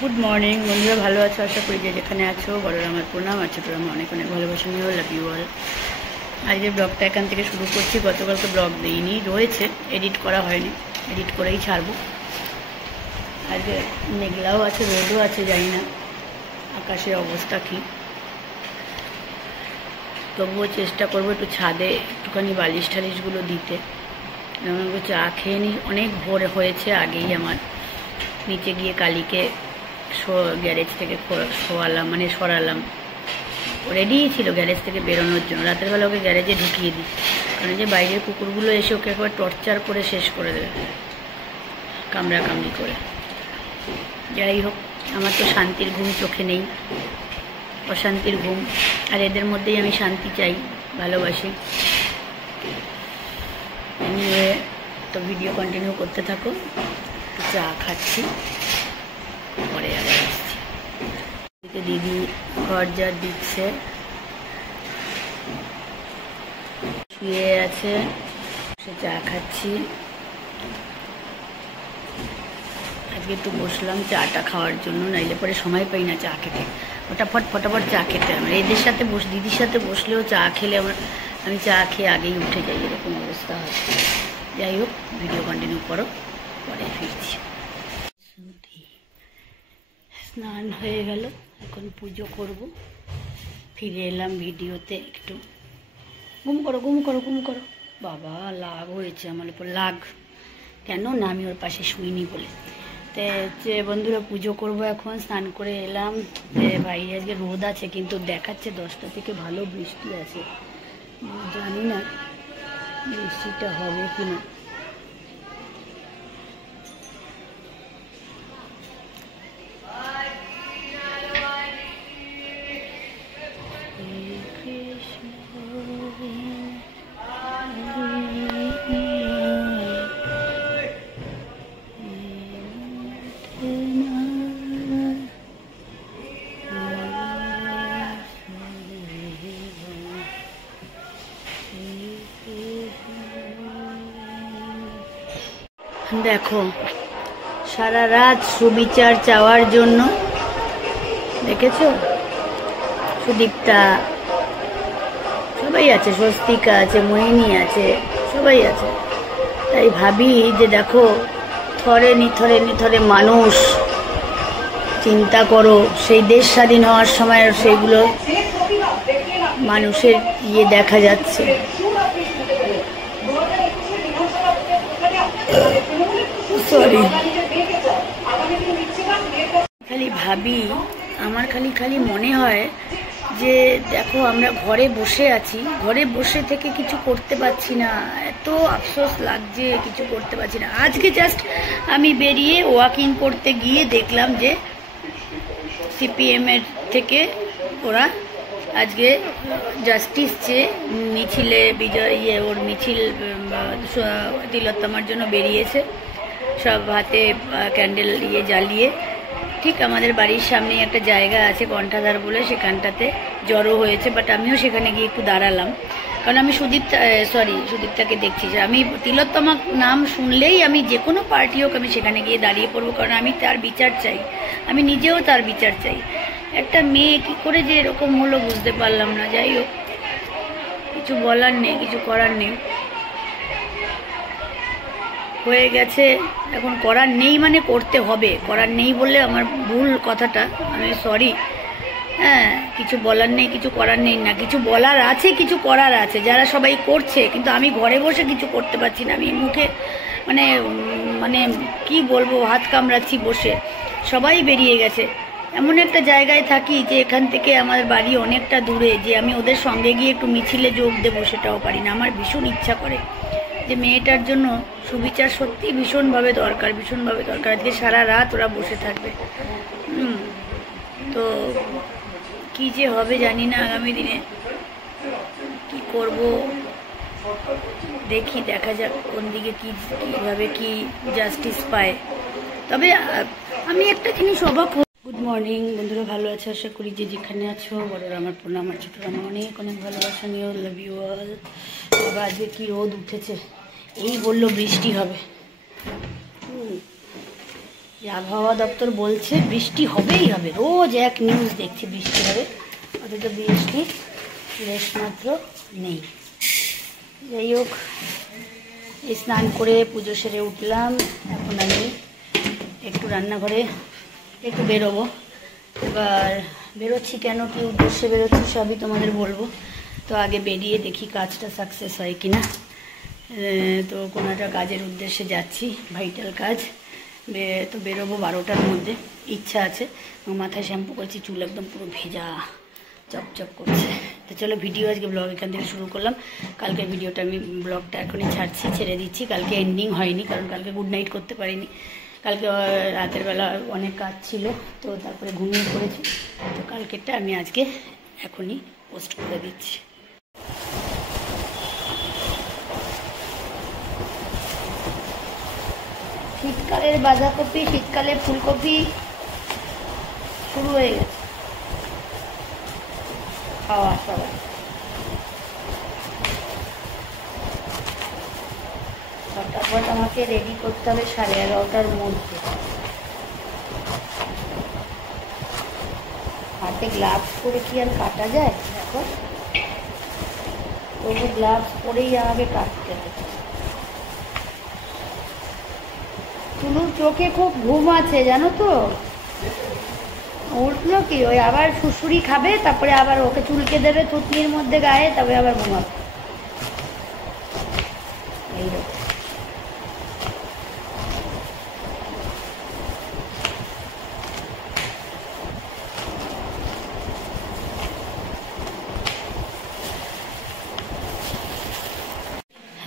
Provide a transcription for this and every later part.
Good morning বন্ধুরা, ভালো আছো? আশা করি যে যেখানে আছো বড়রা আমার প্রণাম, আর ছোটরা আমার অনেক অনেক ভালোবাসা নিয়েও লাভ ইউ অল। আজকে ব্লগটা এখান থেকে শুরু করছি। গতকালকে ব্লগ দিইনি, রয়েছে, এডিট করা হয়নি, এডিট করেই ছাড়বো। আজকে মেঘলাও আছে, রোদও আছে, জানি না আকাশের অবস্থা কী। তবুও চেষ্টা করবো একটু ছাদে একটুখানি বালিশ টালিশগুলো দিতে। চা খেয়ে নিই, অনেক ভোর হয়েছে আগেই। আমার নিচে গিয়ে কালীকে গ্যারেজ থেকে সরালাম। রেডিই ছিল গ্যারেজ থেকে বেরোনোর জন্য। রাতের বেলা ওকে গ্যারেজে ঢুকিয়ে দিই, কারণ যে বাইরের কুকুরগুলো এসে ওকে একবার টর্চার করে শেষ করে দেবে, কামড়াকামড়ি করে। যাই হোক, আমার তো শান্তির ঘুম চোখে নেই, অশান্তির ঘুম। আর এদের মধ্যেই আমি শান্তি চাই, ভালোবাসি। নিয়ে তো ভিডিও কন্টিনিউ করতে থাকো। চা খাচ্ছি, পরে আবার আসছি। দিদি ঘর যা দিচ্ছে, শুয়ে আছে, সে চা খাচ্ছি। আজকে একটু বসলাম চাটা খাওয়ার জন্য, নাইলে পরে সময় পাই না চা খেতে। ফটাফট চা খেতে আমার এদের সাথে দিদির সাথে বসলেও চা খেলে আমি চা খেয়ে আগেই উঠে যাই, এরকম অবস্থা হয়। যাই হোক, ভিডিও কন্টিনিউ করো, পরে ফিরছি। স্নান হয়ে গেল, এখন পুজো করব। ফিরে এলাম ভিডিওতে। একটু ঘুম করো। বাবা লাগ হয়েছে আমার উপর, লাগ কেন না, আমি ওর পাশে শুইনি বলে। তো বন্ধুরা, পুজো করব এখন। স্নান করে এলাম। বাইরে আজকে রোদ আছে, কিন্তু দেখাচ্ছে 10টা থেকে ভালো বৃষ্টি আছে। জানি না বৃষ্টিটা হবে কিনা। দেখো, সারা রাত সুবিচার চাওয়ার জন্য, দেখেছো, সুদীপ্তা সবাই আছে, স্বস্তিকা আছে, মোহিনী আছে, সবাই আছে। তাই ভাবি যে দেখো, থরে নিথরে মানুষ, চিন্তা করো, সেই দেশ স্বাধীন হওয়ার সময় সেইগুলো মানুষের দেখা যাচ্ছে। সরি, খালি ভাবি, আমার খালি মনে হয় যে দেখো, আমরা ঘরে বসে আছি, ঘরে বসে থেকে কিছু করতে পারছি না, এত আফসোস লাগছে, কিছু করতে পারছি না। আজকে জাস্ট আমি বেরিয়ে ওয়াকিং করতে গিয়ে দেখলাম যে সিপিএমের থেকে ওরা আজকে জাস্টিস চেয়ে মিছিলে ওর মিছিল তিলোত্তমার জন্য বেরিয়েছে, সব হাতে ক্যান্ডেল জ্বালিয়ে। ঠিক আমাদের বাড়ির সামনে একটা জায়গা আছে কণ্ঠাধার বলে, সেখানটাতে জড়ো হয়েছে। বাট আমিও সেখানে গিয়ে একটু দাঁড়ালাম, কারণ আমি সুদীপ্তাকে দেখছি। যে আমি তিলোত্তমা নাম শুনলেই আমি যে কোনো পার্টি হোক, আমি সেখানে গিয়ে দাঁড়িয়ে পড়বো, কারণ আমি তার বিচার চাই, আমি নিজেও তার বিচার চাই। একটা মেয়ে কি করে যে এরকম হলো বুঝতে পারলাম না। যাই হোক, কিছু বলার নেই, কিছু করার নেই, হয়ে গেছে। এখন করার নেই মানে করতে হবে, করার নেই বললে আমার ভুল কথাটা, আমি সরি। হ্যাঁ, কিছু বলার নেই, কিছু করার নেই না, কিছু বলার আছে, কিছু করার আছে। যারা সবাই করছে, কিন্তু আমি ঘরে বসে কিছু করতে পারছি না। আমি মুখে মানে কি বলবো, হাত কামড়াচ্ছি বসে। সবাই বেরিয়ে গেছে। এমন একটা জায়গায় থাকি যে এখান থেকে আমার বাড়ি অনেকটা দূরে, যে আমি ওদের সঙ্গে গিয়ে একটু মিছিলে যোগ দেবো, সেটাও পারি না। আমার ভীষণ ইচ্ছা করে যে মেয়েটার জন্য সুবিচার সত্যি ভীষণভাবে দরকার। আজকে সারা রাত ওরা বসে থাকবে। তো কি যে হবে জানি না, আগামী দিনে কি করব দেখি, দেখা যাক কোন দিকে কিভাবে কি জাস্টিস পায়। তবে আমি একটা জিনিস অবাক। গুড মর্নিং বন্ধুরা, ভালো আছে? আশা করি যে যেখানে আছো বড়রা আমার প্রণাম, আমার ছোটরা আমার অনেক অনেক ভালোবাসা নিয়েও লাভ ইউ অল। বাবা আজকে কি রোদ উঠেছে, এই বললো বৃষ্টি হবে। আবহাওয়া দপ্তর বলছে বৃষ্টি হবেই হবে, রোজ এক নিউজ দেখছি বৃষ্টি হবে, অথচ বৃষ্টি লেশমাত্র নেই। যাই হোক, এই স্নান করে পুজো সেরে উঠলাম। এখন আমি একটু রান্নাঘরে একটু বেরোবো। এবার বেরোচ্ছি কেন, কি উদ্দেশ্যে বেরোচ্ছি সবই তোমাদের বলবো। তো আগে বেরিয়ে দেখি কাজটা সাকসেস হয় কিনা। তো কোনো একটা কাজের উদ্দেশ্যে যাচ্ছি, ভাইটাল কাজ। তো বেরোবো 12টার মধ্যে, ইচ্ছা আছে। মাথায় শ্যাম্পু করেছি, চুল একদম পুরো ভেজা চপচপ করছে। তো চলো ভিডিও, আজকে ব্লগ এখান থেকে শুরু করলাম। কালকের ভিডিওটা আমি ব্লগটা এখনই ছেড়ে দিচ্ছি। কালকে এন্ডিং হয়নি, কারণ কালকে গুড নাইট করতে পারিনি। কালকে রাতের বেলা অনেক কাজ ছিল, তো তারপরে ঘুমিয়ে পড়েছি। তো কালকেরটা আমি আজকে এখনই পোস্ট করে দিচ্ছি। শীতকালের বাঁধাকপি, শীতকালের ফুলকপি শুরু হয়ে গেছে খাওয়া সবাই। ফটাফট আমাকে রেডি করতে হবে 11:30টার মধ্যে। হাতে গ্লাভস পরে কি আর কাটা যায়? দেখো, তবু গ্লাভস পরেই আমাকে কাটতে হবে। টুলুর চোখে খুব ঘুম আছে জানো তো, উঠলো কি, ওই আবার শুশুরি খাবে, তারপরে আবার ওকে চুলকে দেবে থুতনির মধ্যে গায়ে, তবে আবার ঘুমাবে। এইরকম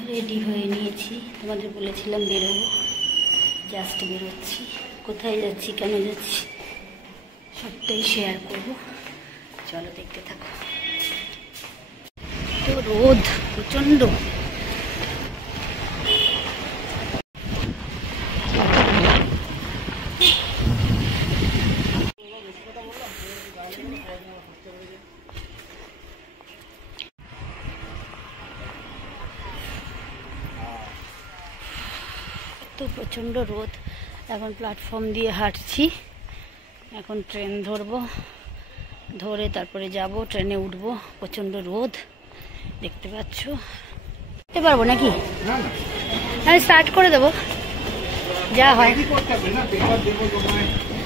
রেডি হয়ে নিয়েছি, তোমাদের বলেছিলাম বেরোবো, জাস্ট বেরোচ্ছি। কোথায় যাচ্ছি, কেন যাচ্ছি, সবটাই শেয়ার করবো, চলো দেখতে থাকো। তো রোদ প্রচণ্ড, তো প্রচণ্ড রোদ। এখন প্ল্যাটফর্ম দিয়ে হাঁটছি, এখন ট্রেন ধরবো, ধরে তারপরে যাব, ট্রেনে উঠবো। প্রচণ্ড রোদ দেখতে পাচ্ছ। দেখতে পারবো নাকি? আমি স্টার্ট করে দেবো, যা হয়।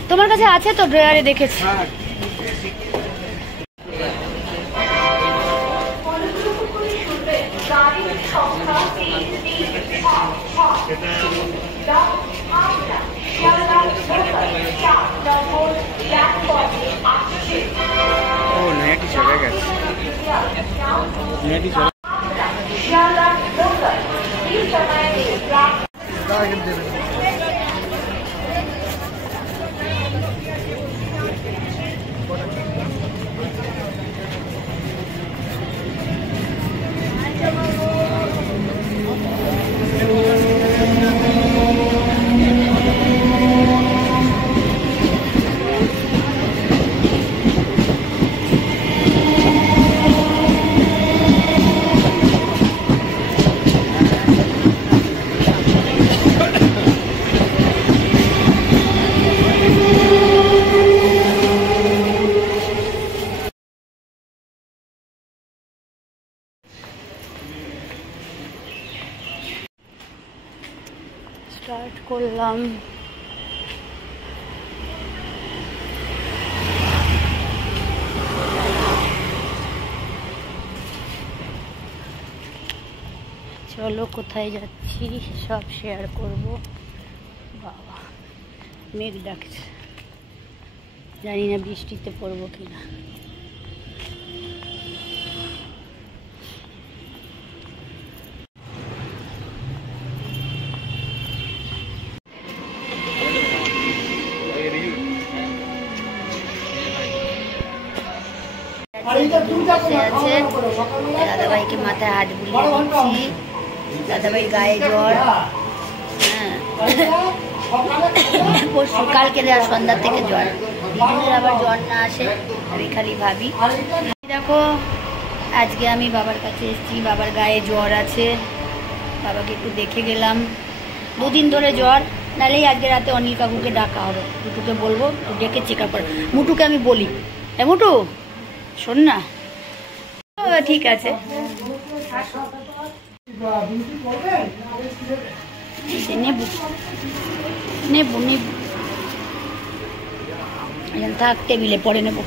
তোমার কাছে আছে তো, ড্রয়ারে দেখেছি। চলে গেছে। স্টার্ট করলাম। চলো কোথায় যাচ্ছি সব শেয়ার করব। বাবা মেঘ ডাকছে, জানি না বৃষ্টিতে পড়বো কিনা। দাদাভাইকে মাথায় হাত বুলিয়ে দিচ্ছি। দাদাভাই গায়ে জ্বর, হ্যাঁ পরশু কালকে দেওয়া সন্ধ্যা থেকে জ্বর। দিদিদের আবার জ্বর না আসে, আমি খালি ভাবি। দেখো আজকে আমি বাবার কাছে এসেছি, বাবার গায়ে জ্বর আছে, বাবাকে একটু দেখে গেলাম। 2 দিন ধরে জ্বর, নাহলেই আজকে রাতে অনিল কাকুকে ডাকা হবে, মুটুকে বলবো ডেকে চেক আপ করে। মুটুকে আমি বলি, মুটু শোন না। ঠিক আছে, নেবু নেবু নেবু থাক, টেবিলে পরে নেবো।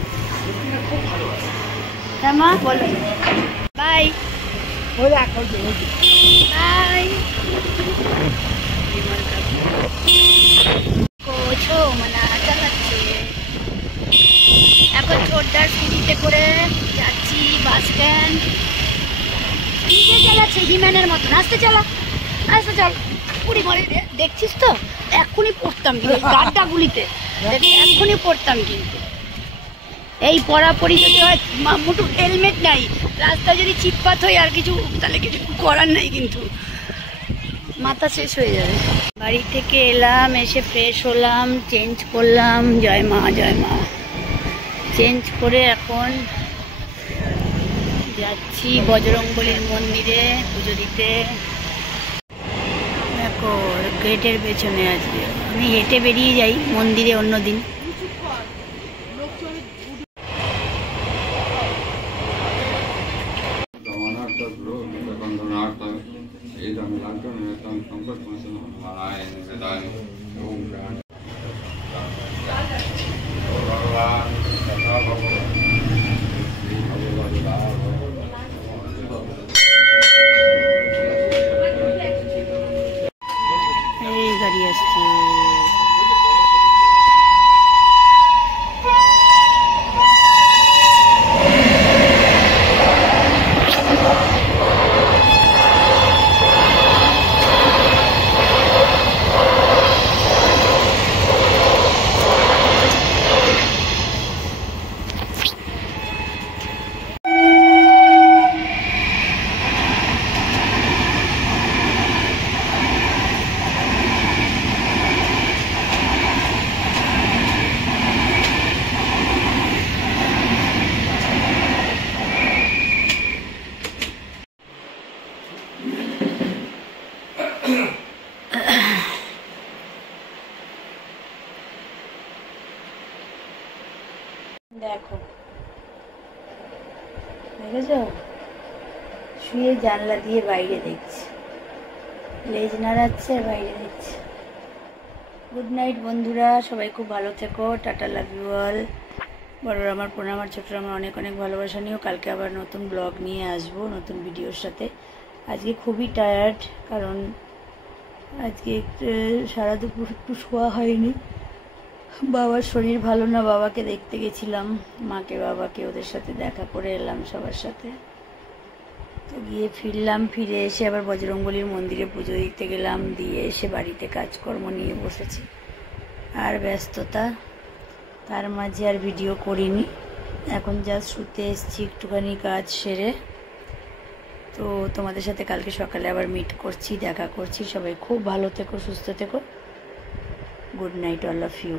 হ্যাঁ মা বলো, বাই বাই। চালাচ্ছে এখন ছোটদার স্কুটিতে করে যাচ্ছি বাস স্ট্যান্ড। নিজে চালাচ্ছে হিম্যানের মতন, আসতে চালা আসতে চল। পুরি মরে দেখছিস তো, এক্ষুনি পড়তাম কিন্তু গাড্ডাগুলিতে, এক্ষুনি পড়তাম কিন্তু। এই পড়াপড়ি যদি হয়, মুটু হেলমেট নাই, রাস্তায় যদি চিৎপাত হয় আর কিছু, তাহলে কিছু করার নেই, কিন্তু মাথা শেষ হয়ে যাবে। বাড়ি থেকে এলাম, এসে ফ্রেশ হলাম, চেঞ্জ করলাম, জয় মা জয় মা, চেঞ্জ করে এখন যাচ্ছি বজরংবলীর মন্দিরে পুজো দিতে। দেখো গেটের পেছনে আজকে আমি হেঁটে বেরিয়ে যাই মন্দিরে অন্যদিন। এই গাড়ি আসছে, দেখো দেখেছ, শুয়ে জানলা দিয়ে বাইরে দেখছি, লেজ নাড়াচ্ছে আর বাইরে দেখছে। গুড নাইট বন্ধুরা, সবাই খুব ভালো থেকো, টাটা, লাভ ইউ অল। বড়রা আমার প্রণাম, আর ছোটরা আমার অনেক অনেক ভালোবাসা নিও। কালকে আবার নতুন ব্লগ নিয়ে আসবো, নতুন ভিডিওর সাথে। আজকে খুবই টায়ার্ড, কারণ আজকে সারা দুপুর একটু শোয়া হয়নি। বাবার শরীর ভালো না, বাবাকে দেখতে গেছিলাম, মাকে বাবাকে, ওদের সাথে দেখা করে এলাম সবার সাথে। তো গিয়ে ফিরলাম, ফিরে এসে আবার বজরংবলীর মন্দিরে পুজো দিতে গেলাম, দিয়ে এসে বাড়িতে কাজকর্ম নিয়ে বসেছি, আর ব্যস্ততা, তার মাঝে আর ভিডিও করিনি। এখন জাস্ট শুতে এসেছি একটুখানি কাজ সেরে। তো তোমাদের সাথে কালকে সকালে আবার মিট করছি, দেখা করছি। সবাই খুব ভালো থেকো, সুস্থ থেকো। Good night all of you.